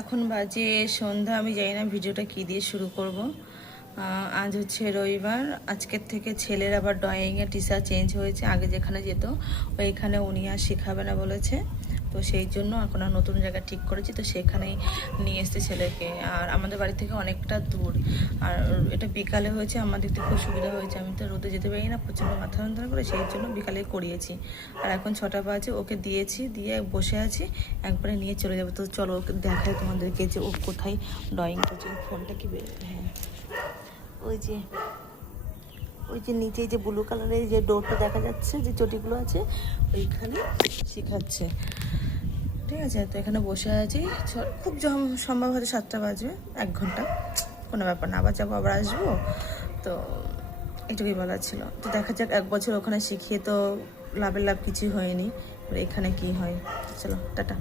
এখন বাজে সন্ধ্যা। আমি জানি না ভিডিওটা কী দিয়ে শুরু করব। আজ হচ্ছে রবিবার। আজকের থেকে ছেলের আবার ড্রয়িংয়ের টিচার চেঞ্জ হয়েছে। আগে যেখানে যেত ওইখানে উনি আর শেখাবে না বলেছে, তো সেই জন্য এখন আর নতুন জায়গা ঠিক করেছি, তো সেখানেই নিয়ে এসছে ছেলেকে। আর আমাদের বাড়ি থেকে অনেকটা দূর, আর এটা বিকালে হয়েছে। আমার দেখতে খুব সুবিধা হয়েছে, আমি তো রোদে যেতে পারি না, প্রচণ্ড মাথা যন্ত্রণা করে, সেই জন্য বিকালে করিয়েছি। আর এখন 6টা বাজে, ওকে দিয়েছি, দিয়ে বসে আছি, একবারে নিয়ে চলে যাবো। তো চলো ওকে দেখাই তোমাদেরকে যে ও কোথায় ড্রয়িং করছে। ফোনটা কি হ্যাঁ, ওই যে নিচে যে ব্লু কালারের যে ডোরটা দেখা যাচ্ছে, যে চটিগুলো আছে, ওইখানে শেখাচ্ছে। ঠিক আছে, তো এখানে বসে আছি। খুব সম্ভব হয়তো 7টা বাজবে, 1 ঘন্টা, কোনো ব্যাপার না। আবার যাবো, আবার আসবো, তো এটুকুই বলার ছিল। তো দেখা যাক, 1 বছর ওখানে শিখিয়ে তো লাভের লাভ কিছুই হয়নি, এখানে কি হয়। চলো টাটা।